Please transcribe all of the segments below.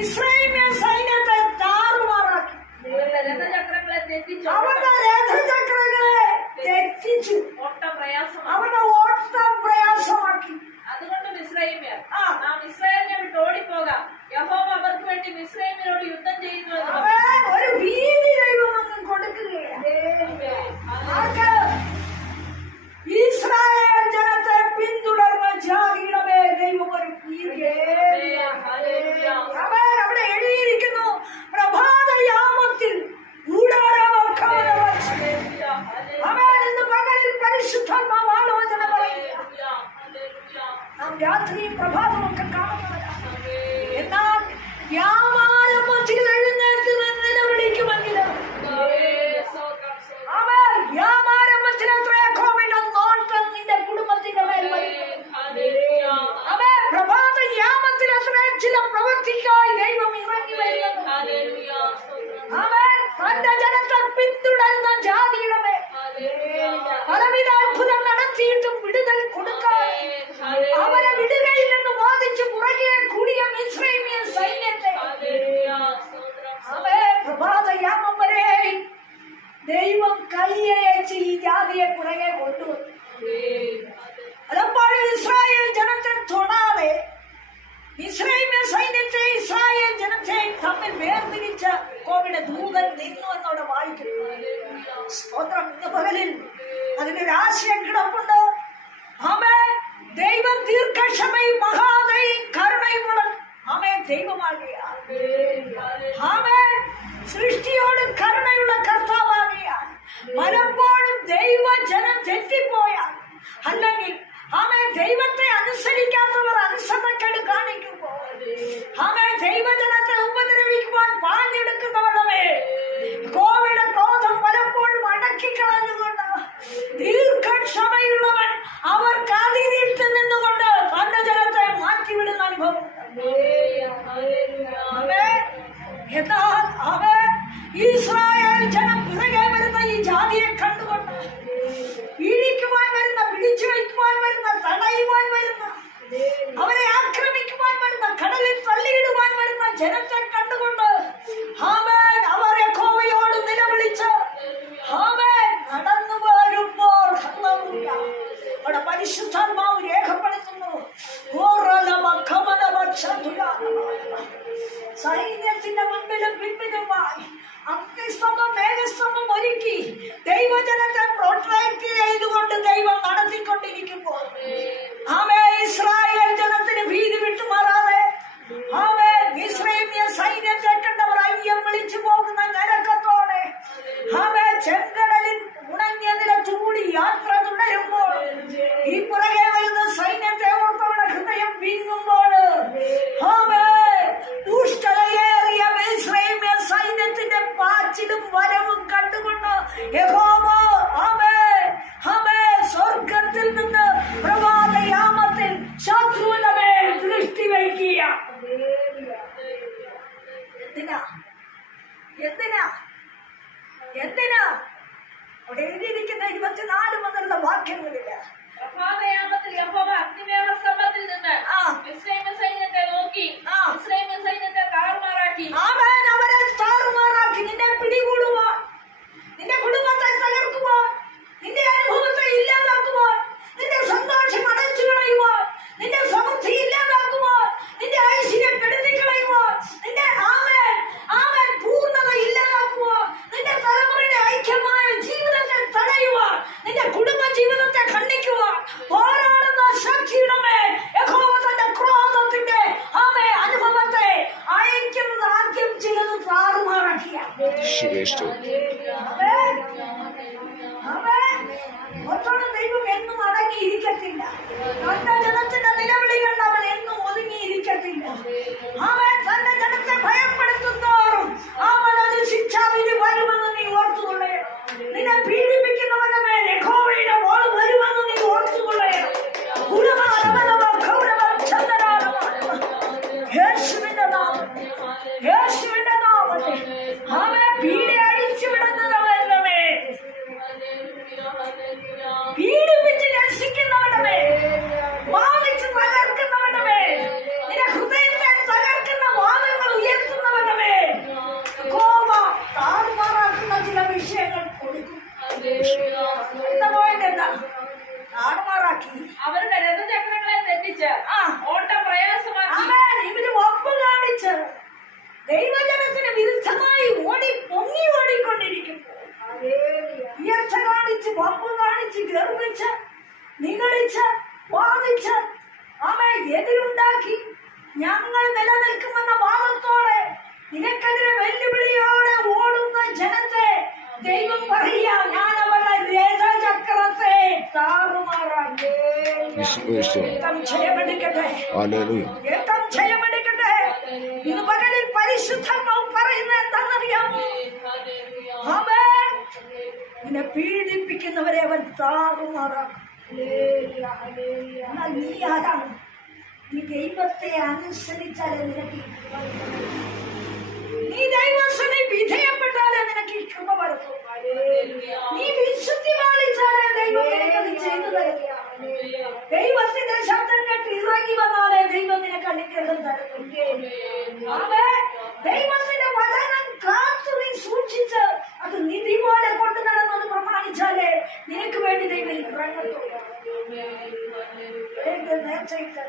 Israel സൈന്യത്തെ താറുമാറാക്കി. അവന്റെ രഥചക്രങ്ങളെ തെറ്റിച്ചു. അവന്റെ ഓട്ടം പ്രയാസമാക്കി. അതുകൊണ്ട് മിസ്രൈമ്യർ നാം ഇസ്രായേലിനെ വിട്ട് ഓടിപ്പോകാം, യഹോവ അവർക്ക് വേണ്ടി മിസ്രൈമ്യരോട് യുദ്ധം ചെയ്യുന്നു. ഒരു ഭീതി ദൈവം ഒന്നും കൊടുക്കുകയാണ്. ഇസ്രായേൽ ജനത്തെ പിന്തുടർന്ന ജാതിയുടെ ദൈവം ഒരു ഭീതിയെ അവിടെ എഴുതിയിരിക്കുന്നു. പ്രഭാതയാമത്തിൽ അവൻ ഇന്ന് പകലിൽ പരിശുദ്ധാത്മാവ് ആലോചന പറയുക. നാം രാത്രിയും പ്രഭാതമൊക്കെ കാണുന്നവരാണ്. എന്നാൽ യാമാരമത്തിൽ എഴുന്നേറ്റ് നിലവിളിക്കുമെങ്കിലും അവൻ യാമാരമത്തിൽ എത്രയൊക്കെ നോട്ടം നിന്റെ കുടുംബത്തിന്റെ മേൽ വരും. അവൻ പ്രഭാത യാമത്തിൽ എത്ര ചില പ്രവർത്തിക്കായി ദൈവം ഇറങ്ങി വരുന്നത്. അവൻ തന്റെ ജനത്തെ പിന്തുടരുന്ന ജാതിയുടെ മേൽ പലവിധ അത്ഭുതം നടത്തിയിട്ടും വിടുതൽ കൊടുക്കാൻ അവരെ വിടുകയില്ലെന്ന് വാദിച്ച് പുറകെ കൂടിയ മിസ്രൈമ്യ സൈന്യത്തെ അവൻ പ്രഭാതയാമം വരെ ദൈവം കൈയയച്ച് ഈ ജാതിയെ പുറകെ കൊണ്ടുവന്നു. അതപ്പോൾ ഇസ്രായേൽ ജനത്തെ തൊടാതെ ഇസ്രായേൽ സൈന്യത്തെ ഇസ്രായേൽ ജനത്തെ തമ്മിൽ വേർതിരിച്ച കോവിഡ് ദൂതൻ നിന്നു എന്നോട് വായിക്കുന്നു. സ്തോത്രം. ഇന്ന് പകലിൽ അതിനൊരു ആശയം കിടപ്പുണ്ട്. ആമേൻ. ദൈവം ദീർഘക്ഷമയും മഹാദയും കരുണയുമുള്ള ആമേൻ ദൈവമാകുകയാണ്. ആമേൻ. സൃഷ്ടിയോട് കരുണയുള്ള കർത്താവാകുകയാണ്. പലപ്പോഴും ദൈവജനം തെറ്റിപ്പോയാൽ അല്ലെങ്കിൽ ആമേൻ ദൈവത്തെ അനുസരിക്കാത്തവർ അനുസരണക്കേട് കാണിക്കുമ്പോൾ ആമേൻ ദൈവജനത്തെ ഉപദ്രവിക്കുവാൻ പാഞ്ഞെടുക്കുന്നവരുടെ കോവിഡ് ക്രോധം പലപ്പോഴും അടക്കിക്കളഞ്ഞുകൊണ്ട് ദീർഘക്ഷമയുള്ളവൻ അവർക്ക് അതിരിട്ട് നിന്നുകൊണ്ട് തന്റെ ജനത്തെ മാറ്റിവിടുന്ന അനുഭവം. എന്നാൽ അവൻ ഇസ്രായേൽ ജനം പിറകെ വരുന്ന ഈ ജാതിയെ കണ്ടുകൊണ്ട് പീഡിക്കുവാൻ വരുന്ന, പിടിച്ചു വയ്ക്കുവാൻ വരുന്ന, തടയുവാൻ വരുന്ന, അവരെ ആക്രമിക്കുവാൻ വരുന്ന, കടലിൽ തള്ളിയിടുവാൻ വരുന്ന ജനത്തെ കണ്ടുകൊണ്ട് ആമേൻ അവർ യഹോവയോട് നിലവിളിച്ച് ആമേൻ നടന്നു വരുമ്പോൾ അവിടെ പരിശുദ്ധാത്മാവ് രേഖപ്പെടുത്തുന്നു. സൈന്യത്തിന്റെ മുൻപിലും പിൻപിലുമായി അഗ്നിസ്തംഭം മേഘസ്തംഭം ഒരുക്കി ദൈവജനത്തെ പ്രൊട്ടക്ട് ചെയ്തുകൊണ്ട് ദൈവം നടത്തിക്കൊണ്ടിരിക്കുമ്പോൾ ആമേ ഇസ്രായേൽ ജനത്തിന് ഭീതി വിട്ടുമാറാതെ ആമേ ഇസ്രായേലിയ സൈന്യത്തെ കണ്ടവർ അയ്യം വിളിച്ചു പോകുന്ന നരക്കത്തോടെ ആമേ ചെങ്കടലിൽ ഉണങ്ങിയതിലെ ചൂടി യാത്ര തുടരുമ്പോൾ ഈ പുറകെ വരുന്ന സൈന്യത്തെ ഓർത്തവരുടെ ഹൃദയം വീങ്ങുമ്പോൾ ആമേ ദുഷ്ടതയേറിയ ഇസ്രായേലിയ സൈന്യത്തിന്റെ പാച്ചിലും വരവും കണ്ടുകൊണ്ട് യഹോവ ആമേ ആമേ സ്വർഗത്തിൽ നിന്ന് പ്രഭാതയാമത്തിൽ ശത്രുവിന്റെ മേൽ ദൃഷ്ടി വയ്ക്കുക. എന്തിനാ എന്തിനാ എന്തിനാ അവിടെ എഴുതിയിരിക്കുന്ന 24 മുതലുള്ള വാക്യങ്ങളില്ല. പ്രഭാതയാമത്തിൽ യഹോവ അഗ്നിമേഘസ്തംഭത്തിൽ നിന്ന് മിസ്രൈമ്യ സൈന്യത്തെ നോക്കി മിസ്രൈമ്യ സൈന്യത്തെ താറുമാറാക്കി. ആമേൻ. അവരെ താറുമാറാക്കി. നിന്നെ പിടികൂടുവാൻ, നിന്റെ കുടുംബത്തെ തകർക്കുവാൻ, നിന്റെ അനുഭവത്തെ ഇല്ലാതാക്കുവാൻ, നിന്റെ സന്തോഷം അടച്ചു കളയുവാൻ, നിന്റെ സമൃദ്ധി ഇല്ലാതാക്കുവാൻ, നിന്റെ ഐശ്വര്യം കെടുത്തി കളയുവാൻ, നിന്റെ ആമേൻ ആമേൻ പൂർണ്ണത ഇല്ലാതാക്കുവാൻ, നിന്റെ തലമുറയുടെ ഐക്യമായ ജീവിതത്തെ തടയുവാൻ, നിന്റെ കുടുംബ ജീവിതത്തെ ഖണ്ഡിക്കുവാൻ പോരാടുന്ന ശക്തിയുടെ മേൽ യഹോവ തന്റെ ക്രോധത്തിന്റെ ആമേൻ അനുഭവത്തെ അയക്കുന്നത് ആദ്യം ചെയ്ത് താറുമാറാക്കിയ ദൈവം എന്നും അടങ്ങിയിരിക്കത്തില്ല. തന്റെ ജനത്തിന്റെ നിലവിളി കണ്ട് അവൻ എന്നും ഒതുങ്ങിയിരിക്കത്തില്ല. അവൻ തന്റെ ജനത്തെ ഭയപ്പെടുത്തുന്നോറും അവൻ അത് ശിക്ഷാവിധി വരുമെന്ന് നീ ഓർത്തുകൊള്ളേ. നിന്നെ പീഡിപ്പിക്കുന്നവന്റെ മേൽ യഹോവയുടെ വാൾ വരുമെന്ന് നീ ഓർത്തുകൊള്ളേ. യേശുവിന്റെ നാമത്തിൽ, യേശുവിന്റെ നാമത്തിൽ അവൻ പീഡ അഴിച്ചു വിടുന്നവരുടെ മേൽ, പീഡിപ്പിച്ച് രസിക്കുന്നവരുടെ മേൽ, ബാധിച്ച് തല അടുത്ത പോയിന്റ് എന്താ? താറുമാറാക്കി. അവരുടെ രഥചക്രങ്ങളെ തെറ്റിച്ച് ഓട്ടം പ്രയാസമാക്കി. ആമേൻ. ഇവര് ഒപ്പ് കാണിച്ച് ദൈവജനത്തിന് വിരുദ്ധമായി ഓടിക്കൊണ്ടിരിക്കുമ്പോൾ ഉയർച്ച കാണിച്ച് വമ്പ് കാണിച്ച് ഗർവിച്ച് നിഗളിച്ച് വാദിച്ച് എതിരുണ്ടാക്കി ഞങ്ങൾ നിലനിൽക്കുമെന്ന വാദത്തോടെ നിനക്കെതിരെ വെല്ലുവിളിയോടെ ഓടുന്ന ജനത്തെ ദൈവം പറയാ, ഞാൻ അവരുടെ രഥചക്രത്തെ താറുമാറാക്കി. ജയമെടുക്കട്ടെ, ജയമെടുക്കട്ടെ. ഇന്ന് പകലിൽ പരിശുദ്ധാത്മാവ് പറയുന്നത് എന്താണെന്നറിയാമോ? ആമേൻ. നിന്നെ പീഡിപ്പിക്കുന്നവരെ അവൻ താറുമാറാക്കും. എന്നാൽ നീ ആരാണ്? നീ ദൈവത്തെ അനുസരിച്ചാലേ നിനക്ക് ഈ കൃപ വരുന്നത്. നീ ദൈവത്തിന് വിധേയപ്പെട്ടാലേ നിനക്ക് ഈ കൃപ വരുന്നു. നീ വിശുദ്ധി പാലിച്ചാലേ ദൈവം നിനക്കത് ചെയ്തു തരിക. ദൈവത്തിന്റെ ശബ്ദം കേട്ട് ഇറങ്ങി വന്നാലേ ദൈവം നിനക്ക് അനുഗ്രഹം തരുന്നു. ദൈവത്തിന്റെ വചനം കാത്തു നീ സൂക്ഷിച്ച് അത് നിധി പോലെ കൊണ്ടു നടന്നത് പ്രമാണിച്ചാലേ നിനക്ക് വേണ്ടി ദൈവം ഇറങ്ങത്തുള്ളൂ. നേർച്ചയിട്ട്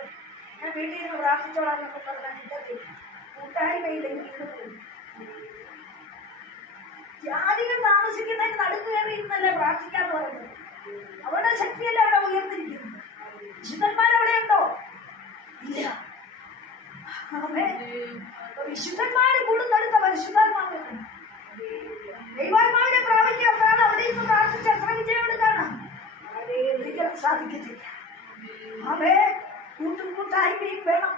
ഞാൻ വീട്ടിൽ നിന്ന് പ്രാർത്ഥിച്ചോളാന്നൊക്കെ പറഞ്ഞാൽ കിട്ടത്തില്ല. കൂട്ടായ്മയിലെങ്കിലും ജാതികൾ താമസിക്കുന്നതിന് നടുക്ക് കയറി ഇന്നല്ലേ പ്രാർത്ഥിക്കാന്ന് പറയുന്നത്. അവരുടെ ശക്തിയല്ലേ അവിടെ ഉയർന്നിരിക്കുന്നത്. വിശുദ്ധന്മാരവിടെ ഉണ്ടോ? ഇല്ല. വിശുദ്ധന്മാര് കൂടുന്നടുത്ത പരിശുദ്ധാത്മാവുണ്ട്. ദൈവാത്മാവിനെ പ്രാപിക്കാത്താണ് അവിടെ ഇന്ന് പ്രാർത്ഥിച്ച് എത്ര വിജയം എടുക്കാണ് ഒരിക്കലും സാധിക്കത്തില്ല. കൂട്ടായ്മയും വേണം.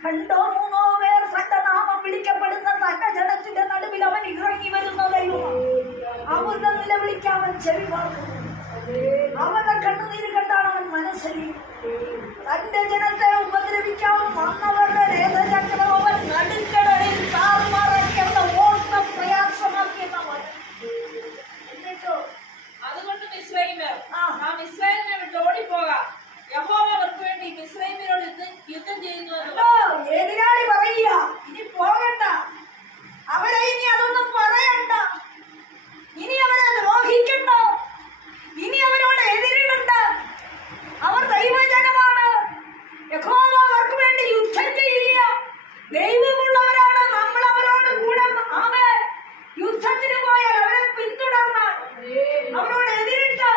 2 or 3 പേർ തന്റെ നാമം വിളിക്കപ്പെടുന്ന തന്റെ ജനത്തിന്റെ നടുവിൽ അവൻ ഇറങ്ങി വരുന്ന ദൈവമാണ്. അവരുടെ നിലവിളിക്കാൻ അവൻ ചെവി പാർക്കുന്നു. അവന്റെ കണ്ണുനീര് കണ്ടാണ് അവൻ മനസ്സലിയും. തന്റെ ജനത്തെ ഉപദ്രവിക്കാൻ വന്നവരുടെ രഥചക്രം അവൻ നടുക്കടലിൽ താറുമാറാക്കി അവരുടെ ഓട്ടം പ്രയാസമാക്കിയെന്നവൻ. എന്നിട്ടോ അതുകൊണ്ട് മിസ്രയീമ്യർ നാം ഇസ്രായേലിനെ വിട്ട് ഓടിപ്പോകാം, യഹോവ അവർക്ക് വേണ്ടി മിസ്രയീമ്യരോട് യുദ്ധം ചെയ്യുന്നു. എതിരാളി പറയുക, ഇനി പോകണ്ട, അവരെ ഇനി അതൊന്നും പറയണ്ട, ഇനി അവരെ ദ്രോഹിക്കണ്ട, ഇനി അവരോട് എതിരിടണ്ട. അവർ ദൈവജനമാണ്. യഹോവ അവർക്ക് വേണ്ടി യുദ്ധം ചെയ്യില്ല. ദൈവമുള്ളവരാണ്. നമ്മൾ അവരോട് കൂടെ യുദ്ധത്തിന് പോയാൽ അവരെ പിന്തുടർന്നാൽ, അവരോട് എതിരിട്ട്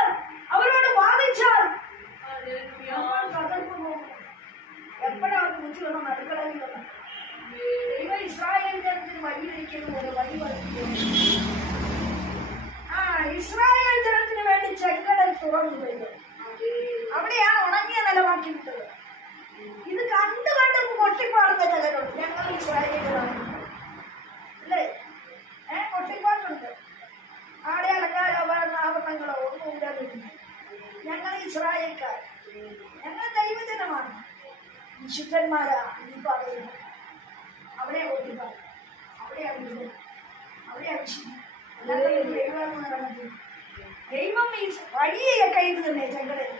അവരോട് വാദിച്ചാൽ എപ്പോഴാണ് കുറിച്ച് വന്ന അടുക്കളയിൽ വന്ന ദൈവം ഇസ്രായേൽ ജനത്തിന് വഴിയൊരിക്കലും പോലെ വഴി പഠിപ്പിക്കുന്നു. ഇസ്രായേൽ ജനത്തിന് വേണ്ടി ചെങ്കടൽ തുറന്നു പോയത്. അവിടെയാണ് ഉണങ്ങിയ നിലമാക്കി വിട്ടത്. ഇത് കണ്ടു പൊട്ടിപ്പാടുന്ന ചിലരുണ്ട്. ഞങ്ങൾ ഇസ്രായേലാണ് അല്ലേ? പൊട്ടിപ്പാട്ടുണ്ട്. ആടെ അലങ്കാരോ ആഭരണങ്ങളോ ഒന്നും ഇല്ലാതിരുന്നു. ഞങ്ങൾ ഇസ്രായേൽക്കാർ, ഞങ്ങൾ ദൈവജനമാണ്, വിശുദ്ധന്മാരാ. ഈ പറയുന്നത് അവിടെയാ പൊട്ടിപ്പാട്, അവിടെയാ വിശുദ്ധൻ, അവിടെയാ വിശുദ്ധി. ദൈവം ഈ വഴിയൊക്കെ ഇത് തന്നെ ചെങ്കടൽ.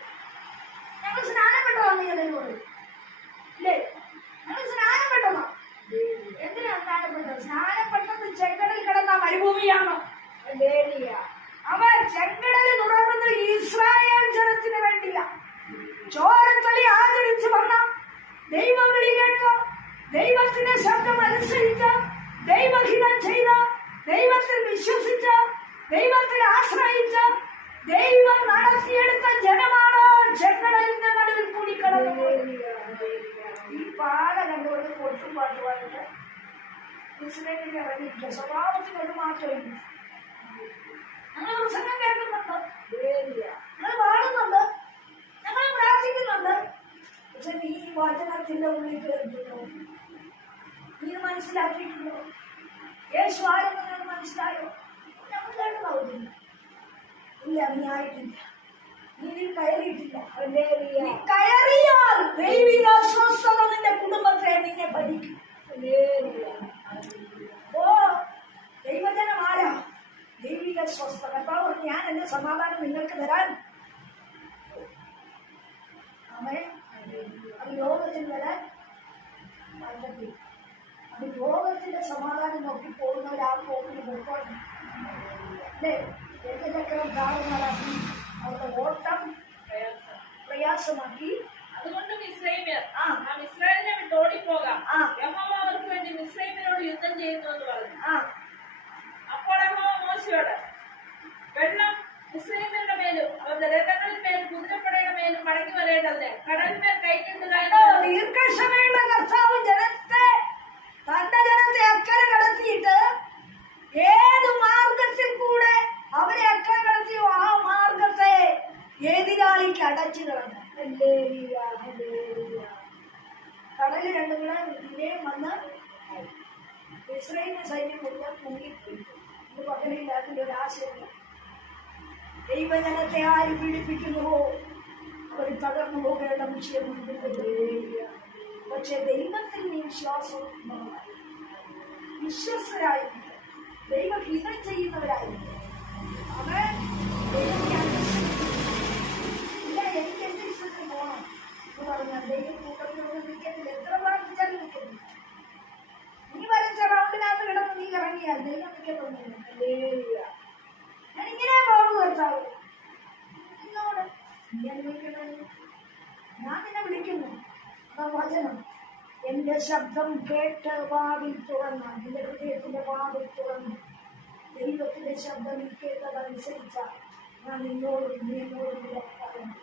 ഞങ്ങൾ സ്നാനപ്പെട്ടതാണ് ഇതിനോട് ഇല്ലേ? ഞങ്ങൾ സ്നാനപ്പെട്ടതാ. എന്തിനാ സ്നാനപ്പെട്ടത്? സ്നാനപ്പെട്ടത് ചെങ്കടൽ കിടന്ന മരുഭൂമിയാണോ? അവർ ചെങ്കടൽ തുറന്നത് ഇസ്രായേൽ ജനത്തിന് വേണ്ടിയ ചോരത്തളി ആചരിച്ച് വന്ന ദൈവവിളി കേട്ട, ദൈവത്തിന്റെ ശബ്ദം അനുസരിച്ച, ദൈവഹിതം ചെയ്ത, ദൈവത്തിൽ വിശ്വസിച്ച, ദൈവത്തിൽ ആശ്രയിച്ച, ദൈവം നടത്തിയെടുത്ത ജനമാണ് ചെങ്കടലിന്റെ നടുവിൽ കൂടി കടന്നു. ഈ പാല കണ്ടുകൊണ്ട് പൊട്ടും പാട്ടുപാടിട്ട് ഇസ്രായേലിൽ ഇറങ്ങിയിരിക്കുക. സ്വഭാവത്തിനൊരു മാറ്റമില്ല. ഞങ്ങൾ പ്രസംഗം കേൾക്കുന്നുണ്ട്, ഞങ്ങൾ പാടുന്നുണ്ട്, ഞങ്ങൾ പ്രാർത്ഥിക്കുന്നുണ്ട്. പക്ഷെ നീ വചനത്തിന്റെ ഉള്ളിൽ കേൾക്കുന്നു. നീ മനസ്സിലാക്കിയിട്ടുണ്ടോ? യേശു ആരെന്ന് നിനക്ക് മനസ്സിലായോ? ഞങ്ങൾ കേൾക്കുന്നില്ല. ഇല്ല, നീ ആയിട്ടില്ല. നീ കയറിയിട്ടില്ല. നീ കയറിയാൽ ദൈവിക അസ്വസ്ഥത നിന്റെ കുടുംബത്തെ നിന്നെ ഭരിക്കും. ദൈവജനം ആരാ? ദൈവിക സ്വസ്ഥത. ഞാൻ എന്റെ സമാധാനം നിങ്ങൾക്ക് തരാൻ അത് ലോകത്തിൽ വരാൻ പറ്റത്തില്ല. അത് ലോകത്തിന്റെ സമാധാനം നോക്കി പോകുന്നവരാ പോകുന്നത് പൊക്കോട്ടെ അല്ലേ? രഥചക്രം താറുമാറാക്കി അവരുടെ ഓട്ടം പ്രയാസം. പ്രയാസമാക്കി. അതുകൊണ്ട് മിസ്രൈമ്യർ ആ. നാം ഇസ്രായേലിനെ വിട്ട് ഓടിപ്പോകാം, ആ. യഹോവ അവർക്ക് വേണ്ടി മിസ്രൈമ്യരോട് യുദ്ധം ചെയ്യുന്നു എന്ന് പറഞ്ഞു. ആ അപ്പോൾ യഹോവ മോശയോട്, വെള്ളം മിസ്രൈമ്യരുടെ മേലും അവരുടെ രഥങ്ങളിൽ മേലും കുതിരപ്പടയുടെ മേലും മടങ്ങി വരേണ്ടതിന് കടലിന്മേൽ കൈക്കിട്ടുക ദീർഘക്ഷമയുള്ള കർത്താവ് ജനത്തെ, തന്റെ ജനത്തെ അക്കരെ കടത്തിയിട്ട് ഏത് മാർഗത്തിൽ കൂടെ അവരെ അക്കരെ കടത്തിയോ ആ മാർഗത്തെ എതിരാളിക്ക് അടച്ചു കളഞ്ഞു. Hallelujah, hallelujah. കടല് രണ്ടും കൂടെ ഇതിലേം വന്ന് ഇസ്രായേൽ സൈന്യം മുഴുവൻ മുങ്ങിപ്പോയി. ഇത് പകലില്ലാത്ത ഒരു ആശയമില്ല. ദൈവജനത്തെ ആര് പീഡിപ്പിക്കുന്നുവോ അവർ തകർന്നു പോകേണ്ട വിഷയമുണ്ട്. പക്ഷെ ദൈവത്തിൽ നീ വിശ്വാസം വിശ്വസ്തരായിരുന്നു, ദൈവഹിതം ചെയ്യുന്നവരായിരുന്നു. അവൻ ഇല്ല, എനിക്ക് എന്റെ ഇഷ്ടത്തിന് പോകണം എന്ന് പറഞ്ഞാൽ ദൈവം കൂട്ടത്തിലൊന്നും നിൽക്കത്തില്ല. എത്ര പ്രാർത്ഥിച്ചാലും നിൽക്കുന്നില്ല. നീ വരച്ച റൗണ്ടിനകത്ത് കിടന്ന് നീ ഇറങ്ങിയാൽ ദൈവം നിൽക്കത്തൊന്നുമില്ല. ഞാൻ ഇങ്ങനെ പോകുന്നു കർത്താവ്, എന്നോട് നീ അനുഭവിക്കണേ. ഞാൻ നിന്നെ വിളിക്കുന്നു. അതാ വചനം. എന്റെ ശബ്ദം കേട്ട് വാതിൽ തുറന്ന, നിന്റെ ഹൃദയത്തിന്റെ വാതിൽ തുറന്നു ദൈവത്തിന്റെ ശബ്ദം കേട്ടതനുസരിച്ച ഞാൻ നിന്നോടും നീ എന്നോടും പറയുന്നു.